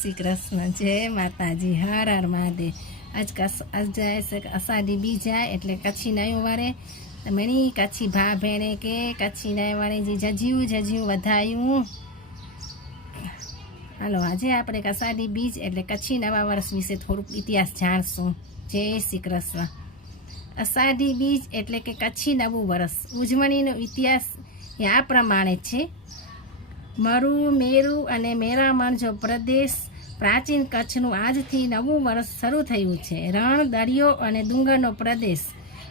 श्री कृष्ण। जय माताजी। हर हर महादेव। आज जाए अषाढ़ी बीज है એટલે કચ્છી નયું વારે મણી કચ્છી ભા ભેણે કે કચ્છી નય વારે જે જજ્યું વધાયું। હાલો આજે આપણે અષાઢી બીજ એટલે કચ્છી નવા વર્ષ વિશે થોડુંક ઇતિહાસ જાણશું। જય શ્રી કૃષ્ણ। અષાઢી બીજ એટલે કે કચ્છી નવું વર્ષ ઉજવણીનો ઇતિહાસ આ પ્રમાણે છે। મરુ મેરુ અને મેરામણ જો પ્રદેશ પ્રાચીન કચ્છનું આજથી નવું વર્ષ શરૂ થયું છે। રણ દરિયો અને ડુંગરનો પ્રદેશ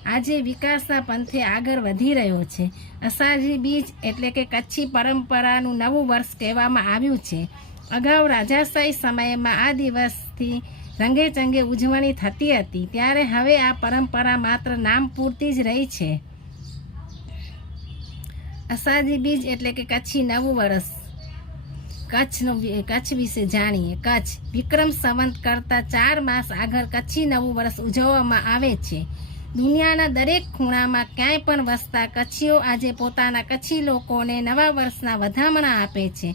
આજે વિકાસના પંથે આગળ વધી રહ્યો છે। અષાઢી બીજ એટલે કે કચ્છી પરંપરાનું નવું વર્ષ કહેવામાં આવ્યું છે। અગાઉ રાજાશાહી સમયમાં આ દિવસથી રંગેચંગે ઉજવણી થતી હતી, ત્યારે હવે આ પરંપરા માત્ર નામ પૂરતી જ રહી છે। અષાઢી બીજ એટલે કે કચ્છી નવું વર્ષ। કચ્છ વિશે જાણીએ। કચ્છ વિક્રમ સંવત કરતાં 4 માસ આગળ કચ્છી નવું વર્ષ ઉજવવામાં આવે છે। દુનિયાના દરેક ખૂણામાં ક્યાંય પણ વસતા કચ્છીઓ આજે પોતાના કચ્છી લોકોને નવા વર્ષના વધામણા આપે છે।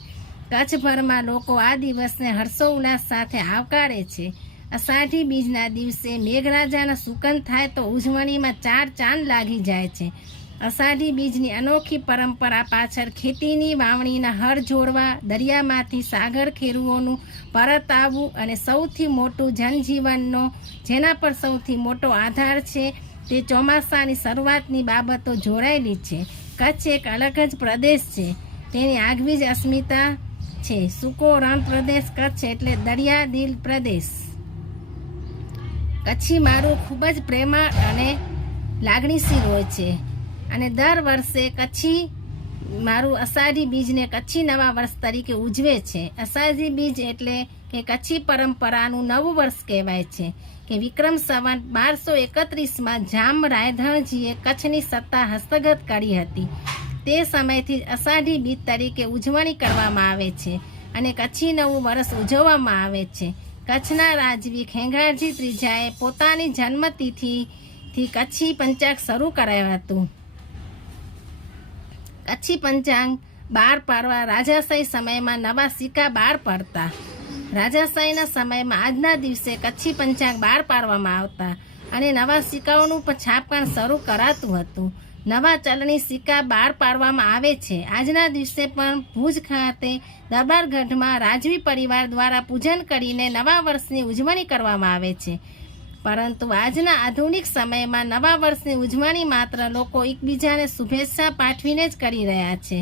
કચ્છભરમાં લોકો આ દિવસને હર્ષોલ્લાસ સાથે આવકારે છે। અષાઢી બીજના દિવસે મેઘરાજાના સુકન થાય તો ઉજવણીમાં 4 ચાંદ લાગી જાય છે। અષાઢી બીજની અનોખી પરંપરા પાછળ ખેતીની વાવણીના હળ જોડવા, દરિયામાંથી સાગર ખેરુઓનું પરત આવવું અને સૌથી મોટું જનજીવનનો જેના પર સૌથી મોટો આધાર છે તે ચોમાસાની શરૂઆતની બાબતો જોડાયેલી છે। કચ્છ એક અલગ જ પ્રદેશ છે, તેની આગવી જ અસ્મિતા છે। સૂકો રણ પ્રદેશ કચ્છ એટલે દરિયા દિલ પ્રદેશ। કચ્છી મારું ખૂબ જ પ્રેમાળ અને લાગણીશીલ હોય છે અને દર વર્ષે કચ્છી મારું અષાઢી બીજને કચ્છી નવા વર્ષ તરીકે ઉજવે છે। અષાઢી બીજ એટલે કે કચ્છી પરંપરાનું નવું વર્ષ કહેવાય છે કે વિક્રમ સંવત 1231માં જામ રાયધણજીએ કચ્છની સત્તા હસ્તગત કરી હતી। તે સમયથી અષાઢી બીજ તરીકે ઉજવણી કરવામાં આવે છે અને કચ્છી નવું વર્ષ ઉજવવામાં આવે છે। કચ્છના રાજવી ખેંગારજી ત્રીજાએ પોતાની જન્મતિથિથી કચ્છી પંચાંગ શરૂ કરાયું હતું। કચ્છી પંચાંગ બહાર પાડવા રાજાશાહી સમયમાં નવા સિક્કા બહાર પડતા। રાજાશાહીના સમયમાં આજના દિવસે કચ્છી પંચાંગ બહાર પાડવામાં આવતા અને નવા સિક્કાઓનું પણ છાપકામ શરૂ કરાતું હતું। નવા ચલણી સિક્કા બહાર પાડવામાં આવે છે। આજના દિવસે પણ ભુજ ખાતે દરબારગઢમાં રાજવી પરિવાર દ્વારા પૂજન કરીને નવા વર્ષની ઉજવણી કરવામાં આવે છે। પરંતુ આજના આધુનિક સમયમાં નવા વર્ષની ઉજવણી માત્ર લોકો એકબીજાને શુભેચ્છા પાઠવીને જ કરી રહ્યા છે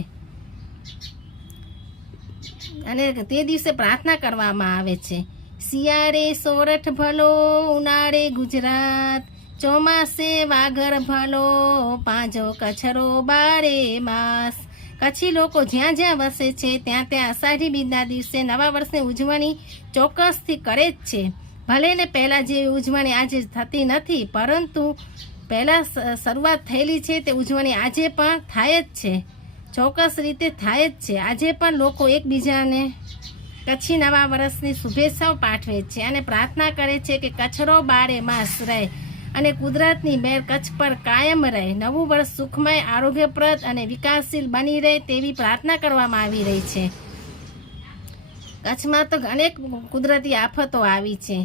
અને તે દિવસે પ્રાર્થના કરવામાં આવે છે। શિયાળે સોરઠ ભલો, ઉનાળે ગુજરાત, ચોમાસે વાગર ભલો, પાંજો કચ્છરો બારે માસ। કચ્છી લોકો જ્યાં જ્યાં વસે છે ત્યાં ત્યાં અષાઢી બીજના દિવસે નવા વર્ષની ઉજવણી ચોક્કસથી કરે જ છે। ભલે ને પહેલાં જેવી ઉજવણી આજે થતી નથી, પરંતુ પહેલાં શરૂઆત થયેલી છે તે ઉજવણી આજે પણ થાય જ છે, ચોક્કસ રીતે થાય જ છે। આજે પણ લોકો એકબીજાને કચ્છી નવા વર્ષની શુભેચ્છાઓ પાઠવે છે અને પ્રાર્થના કરે છે કે કચ્છરો બારે માસ રહે અને કુદરતની મહેર કચ્છ પર કાયમ રહે। નવું વર્ષ સુખમય, આરોગ્યપ્રદ અને વિકાસશીલ બની રહે તેવી પ્રાર્થના કરવામાં આવી રહી છે। કચ્છમાં તો અનેક કુદરતી આફતો આવી છે।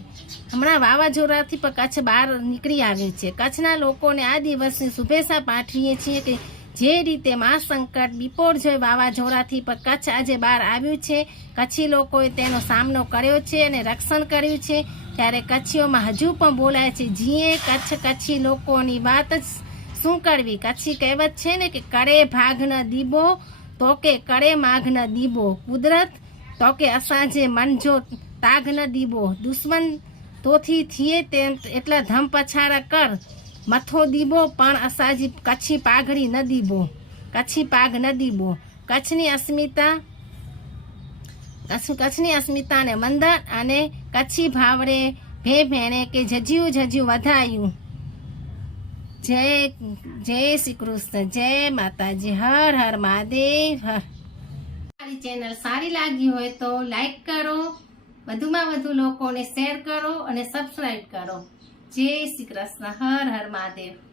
હમણાં વાવાઝોડાથી પણ કચ્છ બહાર નીકળી આવ્યું છે। કચ્છના લોકોને આ દિવસની શુભેચ્છા પાઠવીએ છીએ કે જે રીતે મહાસંકટ બિપોરજોય વાવાઝોડાથી પણ કચ્છ આજે બહાર આવ્યું છે, કચ્છી લોકોએ તેનો સામનો કર્યો છે અને રક્ષણ કર્યું છે, ત્યારે કચ્છીઓમાં હજુ પણ બોલાય છે જીએ કચ્છ કચ્છી લોકોની વાત જ શું કરવી। કચ્છી કહેવત છે ને કે કરે ભાગ ન દીબો તો કે કરે માઘ ન દીબો, કુદરત તો કે અસાંજે મનજો તાગ ન દીબો, દુશ્મન તોથી થઈએ તેમ એટલા ધમ પછાડા કર મથો દીબો, પણ અસાજી કચ્છી પાઘડી ન દીબો, કચ્છી પાઘ ન દીબો। કચ્છની અસ્મિતાને વંદન અને કચ્છી ભાવરે ભે ભેણે કે જજ્યું વધાયું। જય શ્રી કૃષ્ણ। જય માતાજી। હર હર મહાદેવ। મારી ચેનલ સારી લાગી હોય તો લાઈક કરો, વધુમાં વધુ લોકોને શેર કરો અને સબસ્ક્રાઈબ કરો। જય શ્રી કૃષ્ણ। હર હર મહાદેવ।